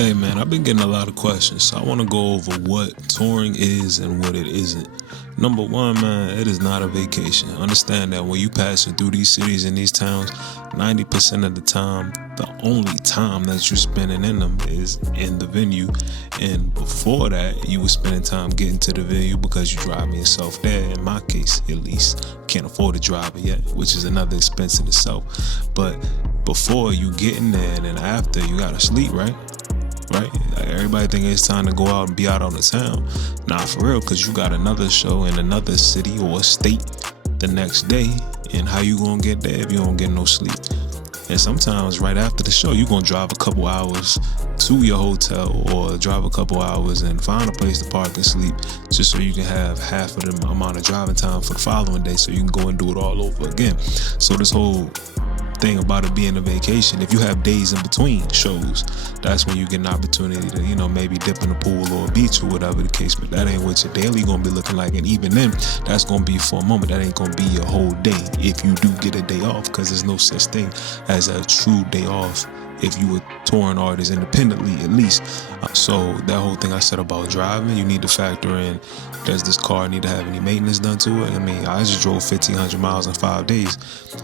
Hey man, I've been getting a lot of questions, so I want to go over what touring is and what it isn't. Number one, man, it is not a vacation. Understand that when you passing through these cities and these towns, 90% of the time, the only time that you're spending in them is in the venue. And before that, you were spending time getting to the venue because you're driving yourself there. In my case, at least, can't afford to drive it yet, which is another expense in itself. But before you get in there and then after, you gotta sleep, right? Right? Like everybody think it's time to go out and be out on the town. Nah, for real, because you got another show in another city or state the next day. And how you gonna get there if you don't get no sleep? And sometimes right after the show, you gonna drive a couple hours to your hotel or drive a couple hours and find a place to park and sleep just so you can have half of the amount of driving time for the following day so you can go and do it all over again. So this whole thing about it being a vacation, if you have days in between shows, that's when you get an opportunity to, maybe dip in the pool or a beach or whatever the case, but that ain't what your daily gonna be looking like. And even then, that's gonna be for a moment. That ain't gonna be your whole day if you do get a day off, because there's no such thing as a true day off if you were touring artists independently, at least. So that whole thing I said about driving, you need to factor in, does this car need to have any maintenance done to it? I mean, I just drove 1,500 miles in 5 days.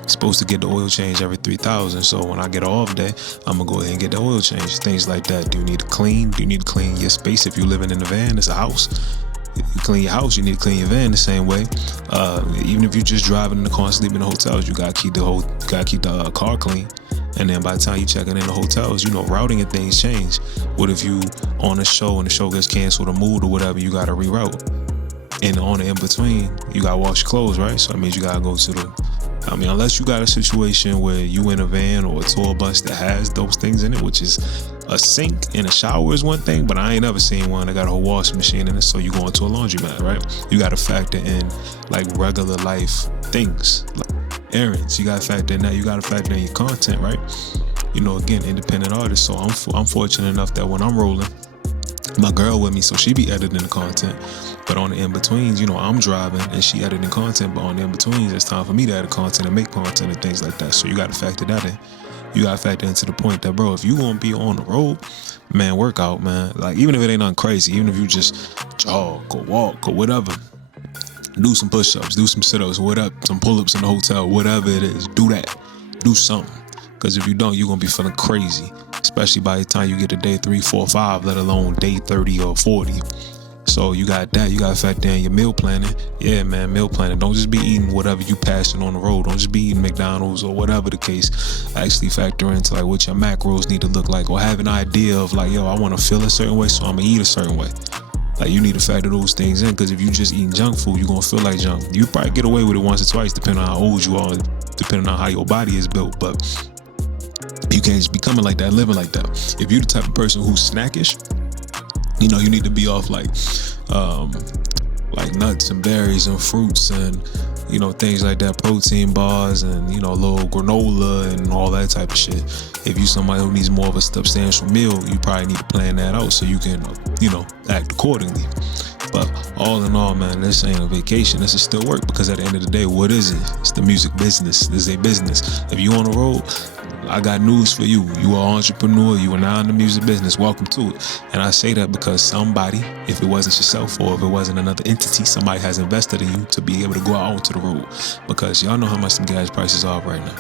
Supposed to get the oil change every 3,000. So when I get an off day, I'm gonna go ahead and get the oil change. Things like that. Do you need to clean? Do you need to clean your space? If you're living in a van, it's a house. If you clean your house, you need to clean your van the same way. Even if you're just driving in the car and sleeping in the hotels, you gotta keep the car clean. And then by the time you checking in the hotels, routing and things change. What if you on a show and the show gets canceled or moved or whatever, you gotta reroute. And on the in between, you gotta wash your clothes, right? So that means you gotta go to unless you got a situation where you in a van or a tour bus that has those things in it, which is a sink and a shower is one thing, but I ain't never seen one that got a whole washing machine in it, so you go into a laundromat, right? You gotta factor in like regular life things, like errands. You gotta factor in that. You gotta factor in your content, right? Again, independent artist, so I'm fortunate enough that when I'm rolling, my girl with me, so she be editing the content. But on the in-betweens, I'm driving and she editing content, but on the in-betweens, it's time for me to edit content and make content and things like that. So you got to factor that in. You got to factor into the point that, bro, if you going to be on the road, man, work out, man. Like, even if it ain't nothing crazy, even if you just jog or walk or whatever, do some push-ups, do some sit-ups, some pull-ups in the hotel, whatever it is, do that. Do something. Because if you don't, you're going to be feeling crazy, especially by the time you get to day 3, 4, 5, let alone day 30 or 40. So you got that. You got to factor in your meal planning. Yeah, man, meal planning. Don't just be eating whatever you passing on the road. Don't just be eating McDonald's or whatever the case. Actually factor into like what your macros need to look like, or have an idea of like, I want to feel a certain way, so I'm going to eat a certain way. Like, you need to factor those things in, because if you just eating junk food, you're going to feel like junk. You probably get away with it once or twice, depending on how old you are, depending on how your body is built. But you can't just be coming like that, living like that. If you're the type of person who's snackish, you need to be off like nuts and berries and fruits and things like that, protein bars and a little granola and all that type of shit. If you somebody who needs more of a substantial meal, you probably need to plan that out so you can act accordingly. But all in all, man, this ain't a vacation. This is still work, because at the end of the day, what is it? It's the music business. This is a business. If you on the road, I got news for you. You are an entrepreneur. You are now in the music business. Welcome to it. And I say that because somebody, if it wasn't yourself or if it wasn't another entity, somebody has invested in you to be able to go out onto the road. Because y'all know how much some gas prices are right now.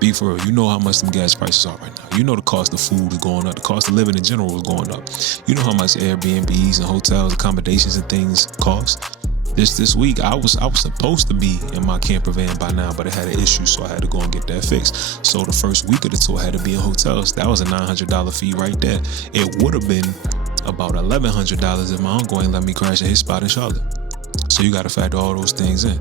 Be for real. You know how much some gas prices are right now. You know the cost of food is going up. The cost of living in general is going up. You know how much Airbnbs and hotels, accommodations and things cost. This week, I was supposed to be in my camper van by now, but it had an issue, so I had to go and get that fixed. So the first week of the tour, I had to be in hotels. That was a $900 fee right there. It would have been about $1,100 if my uncle ain't let me crash at his spot in Charlotte. So you got to factor all those things in.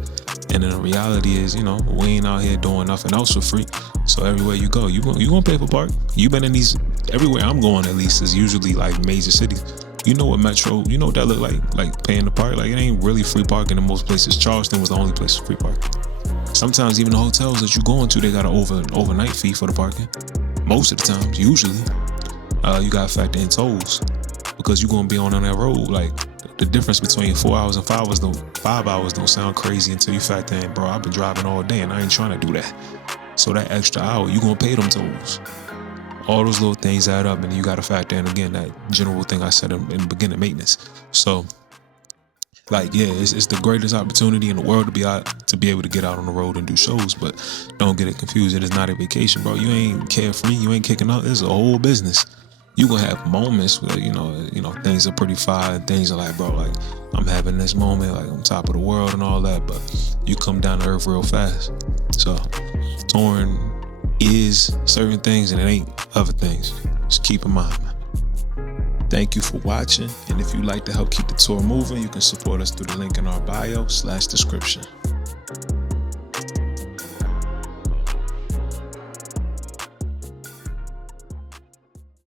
And then the reality is, we ain't out here doing nothing else for free. So everywhere you go, you gonna pay for park. You been in these, everywhere I'm going at least, is usually like major cities. You know what Metro, you know what that look like paying the park. Like, it ain't really free parking in most places. Charleston was the only place for free parking. Sometimes even the hotels that you going to, they got an overnight fee for the parking. Most of the times, usually, you got to factor in tolls, because you're going to be on that road. Like, the difference between 4 hours and 5 hours don't sound crazy until you factor in, bro, I've been driving all day and I ain't trying to do that. So that extra hour, you're going to pay them tolls. All those little things add up, and you got to factor in again that general thing I said in the beginning, maintenance. So, like, yeah, it's the greatest opportunity in the world to be able to get out on the road and do shows. But don't get it confused. It is not a vacation, bro. You ain't carefree. You ain't kicking out. This is a whole business. You gonna have moments where you know things are pretty fire and things are like, bro, like I'm having this moment, like I'm top of the world and all that. But you come down to earth real fast. So touring is certain things and it ain't other things. Just keep in mind, man. Thank you for watching, and if you'd like to help keep the tour moving, you can support us through the link in our bio/description.